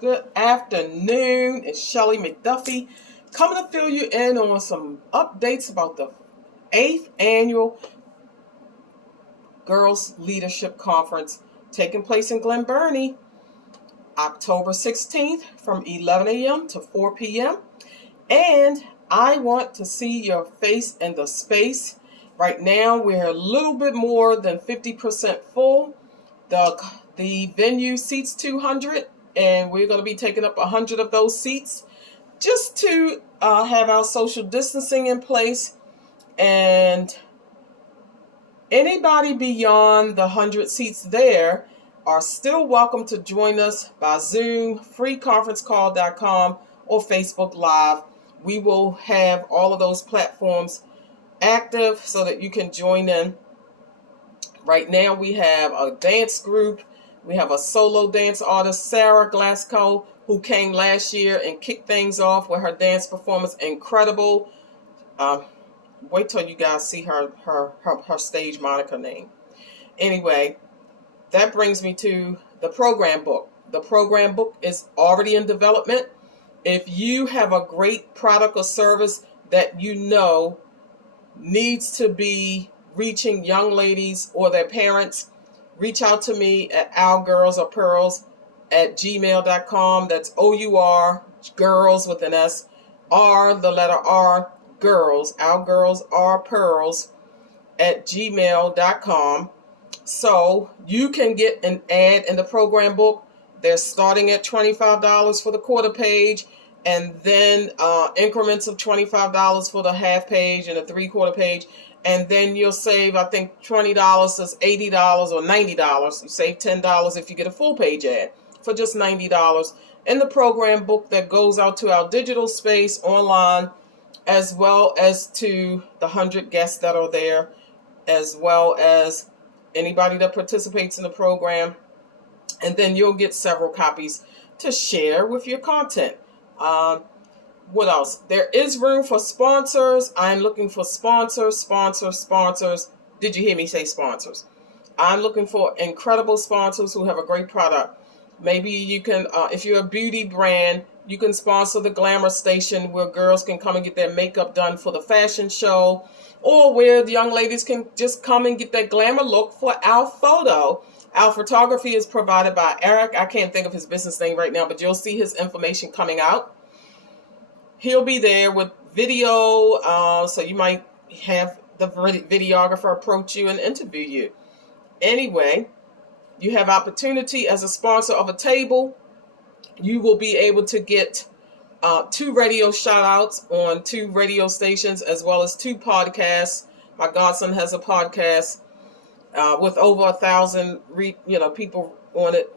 Good afternoon. It's Shelly McDuffie coming to fill you in on some updates about the 8th annual Girls Leadership Conference taking place in Glen Burnie, October 16th from 11 a.m. to 4 p.m. And I want to see your face in the space. Right now, we're a little bit more than 50% full. The venue seats 200, and we're going to be taking up 100 of those seats just to have our social distancing in place. And anybody beyond the 100 seats there are still welcome to join us by Zoom, freeconferencecall.com, or Facebook Live. We will have all of those platforms active so that you can join in. Right now we have a dance group. We have a solo dance artist, Sarah Glasgow, who came last year and kicked things off with her dance performance. Incredible. Wait till you guys see her stage moniker name. Anyway, that brings me to the program book. The program book is already in development. If you have a great product or service that you know needs to be reaching young ladies or their parents, reach out to me at ourgirlsarpearls@gmail.com. That's OUR, girls with an S, R, the letter R, girls, ourgirlsarpearls@gmail.com. So you can get an ad in the program book. They're starting at $25 for the quarter page, and then increments of $25 for the half page and the three-quarter page. And then you'll save, I think, $20 is $80 or $90. You save $10 if you get a full page ad for just $90 in the program book that goes out to our digital space online, as well as to the 100 guests that are there, as well as anybody that participates in the program. And then you'll get several copies to share with your content. What else? There is room for sponsors. I'm looking for sponsors. Did you hear me say sponsors? I'm looking for incredible sponsors who have a great product. Maybe you can, if you're a beauty brand, you can sponsor the Glamour Station where girls can come and get their makeup done for the fashion show, or where the young ladies can just come and get that glamour look for our photo. Our photography is provided by Eric. I can't think of his business name right now, but you'll see his information coming out. He'll be there with video, so you might have the videographer approach you and interview you. Anyway, you have opportunity as a sponsor of a table. You will be able to get 2 radio shout-outs on 2 radio stations, as well as 2 podcasts. My godson has a podcast with over 1,000 people on it.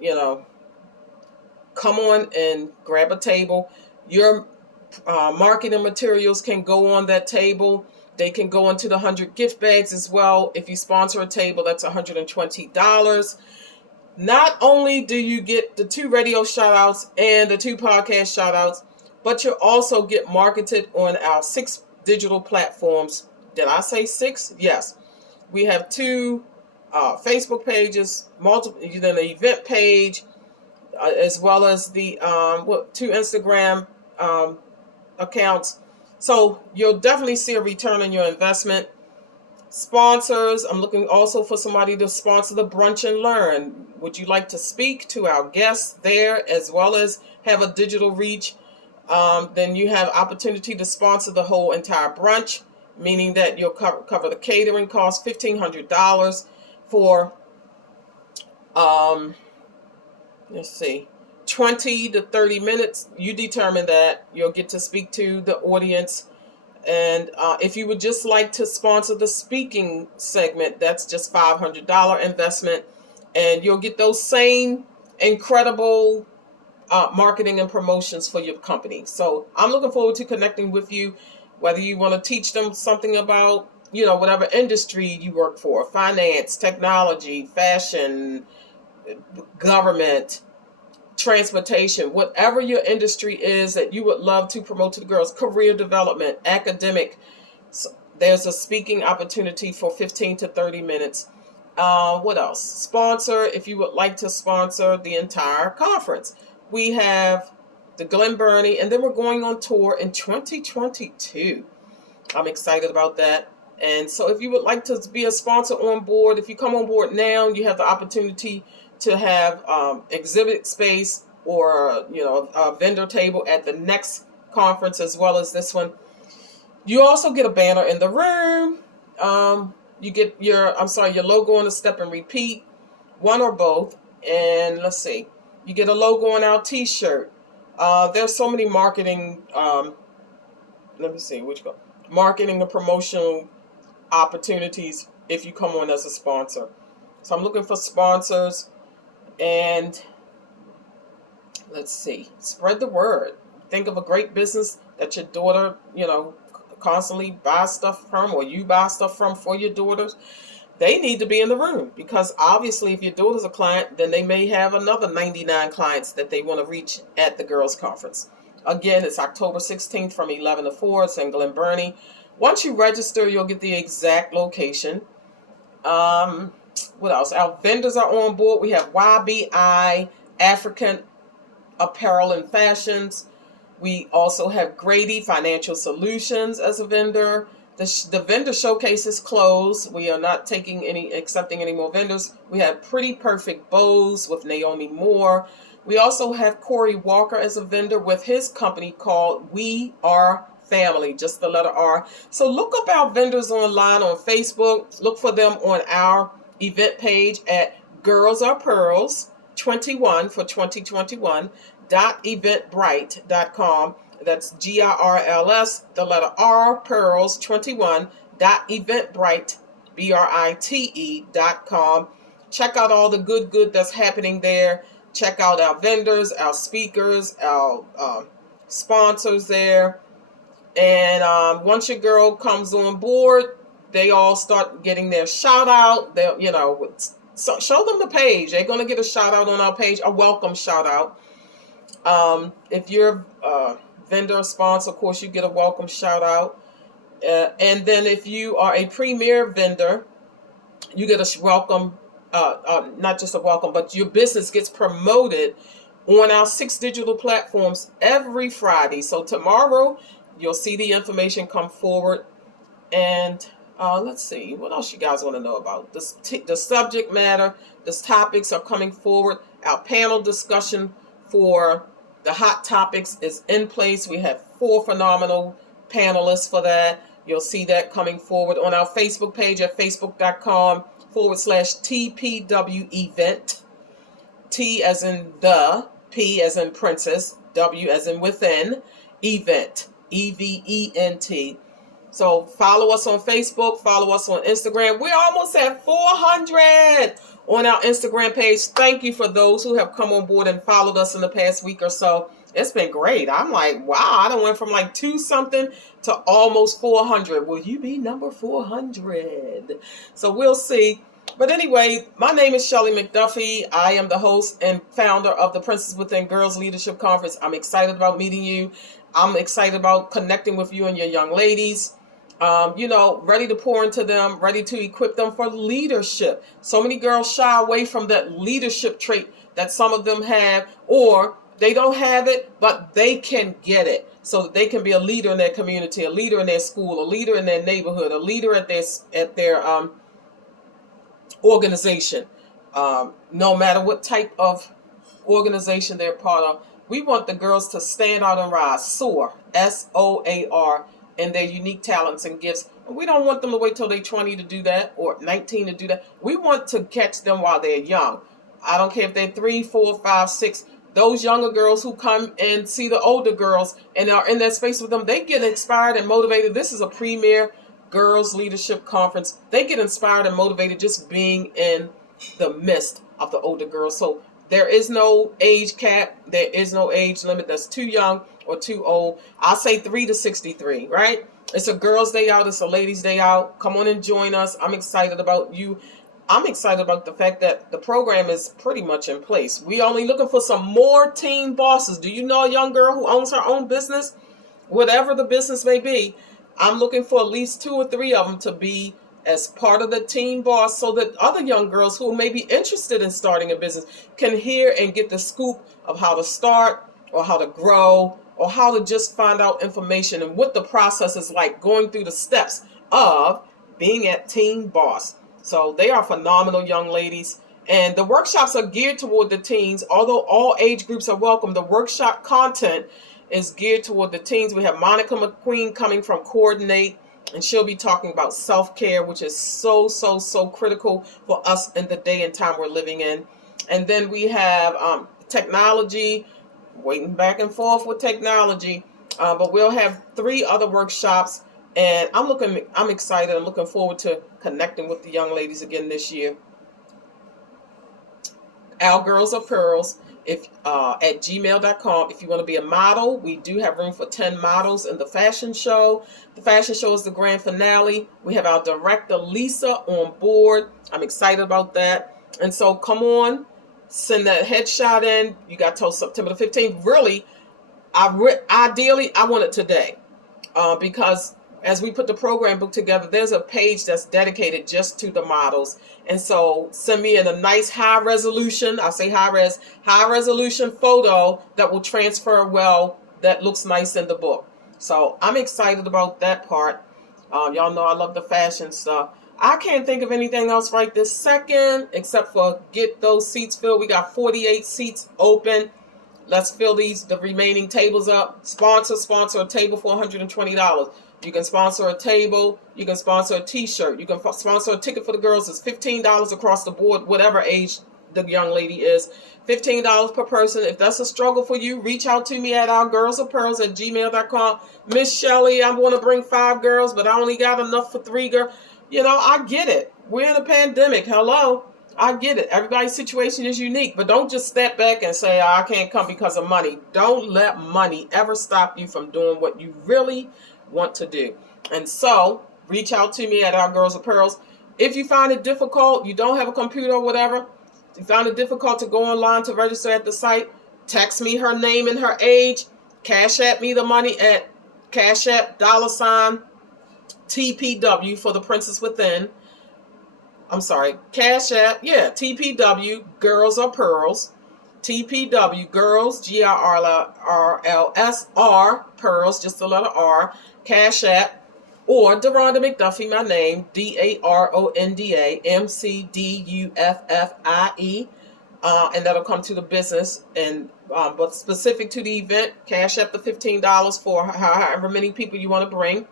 Come on and grab a table. Your marketing materials can go on that table. They can go into the 100 gift bags as well. If you sponsor a table, that's $120. Not only do you get the 2 radio shout-outs and the 2 podcast shout-outs, but you'll also get marketed on our 6 digital platforms. Did I say 6? Yes. We have 2 Facebook pages, multiple, an event page, as well as the 2 Instagram accounts. So you'll definitely see a return on your investment. Sponsors, I'm looking also for somebody to sponsor the Brunch and Learn. Would you like to speak to our guests there, as well as have a digital reach? Then you have opportunity to sponsor the whole entire brunch, meaning that you'll cover the catering cost, $1,500 for 20 to 30 minutes. You determine that. You'll get to speak to the audience. And if you would just like to sponsor the speaking segment, that's just $500 investment. And you'll get those same incredible marketing and promotions for your company. So I'm looking forward to connecting with you, whether you want to teach them something about, whatever industry you work for, finance, technology, fashion, government, transportation, whatever your industry is that you would love to promote to the girls, career development, academic. So there's a speaking opportunity for 15 to 30 minutes. What else? Sponsor, if you would like to sponsor the entire conference. we have the Glen Burnie, and then we're going on tour in 2022. I'm excited about that. And so if you would like to be a sponsor on board, if you come on board now, you have the opportunity to have exhibit space or a vendor table at the next conference as well as this one. You also get a banner in the room. You get your logo on the step and repeat, one or both. And let's see, you get a logo on our t-shirt. There's so many marketing, marketing and promotional opportunities if you come on as a sponsor. So I'm looking for sponsors, and let's see, spread the word. Think of a great business that your daughter, constantly buys stuff from, or you buy stuff from for your daughters. They need to be in the room, because obviously if your daughter's a client, then they may have another 99 clients that they want to reach at the girls conference. Again, it's October 16th from 11 to 4. It's in Glen Burnie. Once you register, you'll get the exact location. What else? Our vendors are on board. We have YBI, African Apparel and Fashions. We also have Grady Financial Solutions as a vendor. The vendor showcase is closed. We are not accepting any more vendors. We have Pretty Perfect Bows with Naomi Moore. We also have Corey Walker as a vendor with his company called We Are Family, just the letter R. So look up our vendors online on Facebook. Look for them on our event page at Girls Are Pearls 21 for 2021 .eventbrite.com. That's GIRLS, the letter R, Pearls 21 .eventbrite BRITE.com. Check out all the good that's happening there. Check out our vendors, our speakers, our sponsors there. And once your girl comes on board, they all start getting their shout out. So show them the page. They're going to get a shout out on our page, a welcome shout out. If you're a vendor or sponsor, of course, you get a welcome shout out. And then if you are a premier vendor, you get a welcome, not just a welcome, but your business gets promoted on our 6 digital platforms every Friday. So tomorrow, you'll see the information come forward. And let's see, what else you guys want to know about? The subject matter, the topics are coming forward. Our panel discussion for the hot topics is in place. We have 4 phenomenal panelists for that. You'll see that coming forward on our Facebook page at facebook.com/TPW event. T as in the, P as in princess, W as in within, event, EVENT. So follow us on Facebook, follow us on Instagram. We're almost at 400 on our Instagram page. Thank you for those who have come on board and followed us in the past week or so. It's been great. I'm like, wow, I done went from like 2 something to almost 400. Will you be number 400? So we'll see. But anyway, my name is Shelly McDuffie. I am the host and founder of the Princess Within Girls Leadership Conference. I'm excited about meeting you. I'm excited about connecting with you and your young ladies. Ready to pour into them, ready to equip them for leadership. So many girls shy away from that leadership trait that some of them have, or they don't have it, but they can get it so that they can be a leader in their community, a leader in their school, a leader in their neighborhood, a leader at their organization. No matter what type of organization they're part of, we want the girls to stand out and rise, soar, SOAR, in their unique talents and gifts. We don't want them to wait till they're 20 to do that or 19 to do that. We want to catch them while they're young. I don't care if they're 3, 4, 5, 6. Those younger girls who come and see the older girls and are in that space with them, they get inspired and motivated. This is a premier girls leadership conference. They get inspired and motivated just being in the midst of the older girls. So there is no age cap. There is no age limit that's too young or too old. I'll say 3 to 63, right? It's a girls' day out. It's a ladies' day out. Come on and join us. I'm excited about you. I'm excited about the fact that the program is pretty much in place. We're only looking for some more teen bosses. Do you know a young girl who owns her own business? Whatever the business may be, I'm looking for at least 2 or 3 of them to be as part of the Teen Boss so that other young girls who may be interested in starting a business can hear and get the scoop of how to start or how to grow or how to just find out information and what the process is like going through the steps of being at Teen Boss. So they are phenomenal young ladies. And the workshops are geared toward the teens. Although all age groups are welcome, the workshop content is geared toward the teens. We have Monica McQueen coming from Coordinate, and she'll be talking about self-care, which is so critical for us in the day and time we're living in. And then we have technology, waiting back and forth with technology. But we'll have 3 other workshops, and I'm excited. I'm looking forward to connecting with the young ladies again this year. Our Girls Are Pearls at gmail.com. If you want to be a model, we do have room for 10 models in the fashion show. The fashion show is the grand finale. We have our director, Lisa, on board. I'm excited about that. And so come on, send that headshot in. You got till September the 15th. Really, ideally, I want it today because as we put the program book together, there's a page that's dedicated just to the models. And so send me in a nice high resolution, I say high resolution photo that will transfer well, that looks nice in the book. So I'm excited about that part. Y'all know I love the fashion stuff. I can't think of anything else right this second except for get those seats filled. We got 48 seats open. Let's fill the remaining tables up. Sponsor a table for $120. You can sponsor a table. You can sponsor a t-shirt. You can sponsor a ticket for the girls. It's $15 across the board, whatever age the young lady is. $15 per person. If that's a struggle for you, reach out to me at ourgirlsarepearls@gmail.com. Miss Shelley, I want to bring 5 girls, but I only got enough for 3 girls. You know, I get it. We're in a pandemic. Hello. I get it. Everybody's situation is unique, but don't just step back and say, I can't come because of money. Don't let money ever stop you from doing what you really want to do. And so reach out to me at Our Girls Are Pearls. If you find it difficult, you don't have a computer or whatever, you found it difficult to go online to register at the site, text me her name and her age, cash at me the money at Cash App $TPW for the Princess Within. I'm sorry, Cash App, TPW Girls Are Pearls. TPW Girls, GIRLS, Pearls, just the letter R, Cash App, or Deronda McDuffie, my name, DARONDA MCDUFFIE, and that'll come to the business, and but specific to the event, Cash App the $15 for however many people you want to bring,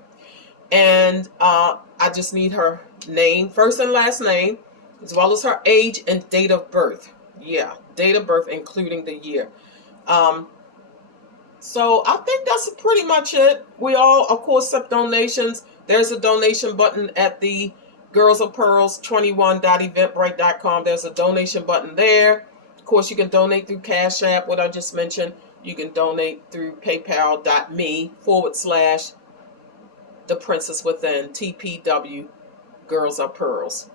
and I just need her name, first and last name, as well as her age and date of birth. Date of birth, including the year. So I think that's pretty much it. We all, of course, accept donations. There's a donation button at the Girls of Pearls 21.eventbrite.com. There's a donation button there. Of course, you can donate through Cash App, what I just mentioned. You can donate through paypal.me/The Princess Within, TPW Girls Are Pearls.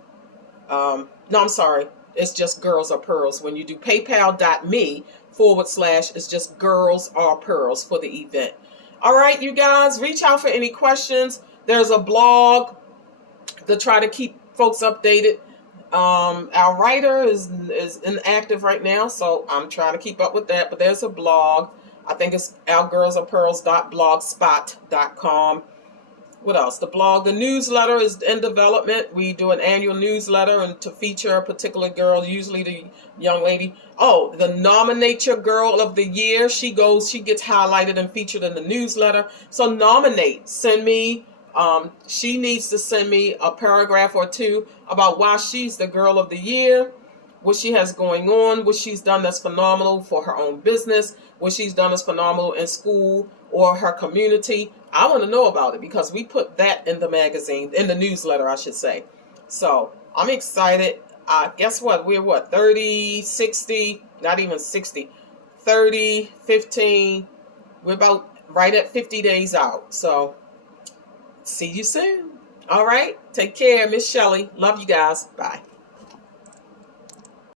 No, I'm sorry. It's just Girls Are Pearls. When you do paypal.me/ it's just Girls Are Pearls for the event. All right, you guys, reach out for any questions. There's a blog to try to keep folks updated. Our writer is inactive right now, so I'm trying to keep up with that. But there's a blog. I think it's ourgirlsarepearls.blogspot.com. What else? The blog, the newsletter is in development. We do an annual newsletter and to feature a particular girl, usually the young lady. Oh, the Nominate Your Girl of the Year. She gets highlighted and featured in the newsletter. So nominate. Send me, she needs to send me a paragraph or 2 about why she's the Girl of the Year, what she has going on, what she's done that's phenomenal for her own business, what she's done that's phenomenal in school or her community. I want to know about it because we put that in the magazine, in the newsletter, I should say. So I'm excited. Guess what? We're 30, 60, not even 60, 30, 15. We're about right at 50 days out. So see you soon. All right. Take care, Miss Shelley. Love you guys. Bye.